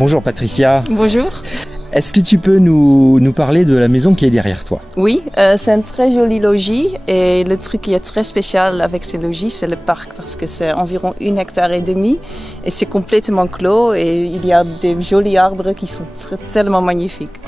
Bonjour Patricia. Bonjour. Est-ce que tu peux nous parler de la maison qui est derrière toi? Oui, c'est un très joli logis et le truc qui est très spécial avec ce logis, c'est le parc parce que c'est environ 1,5 hectare et c'est complètement clos et il y a des jolis arbres qui sont tellement magnifiques.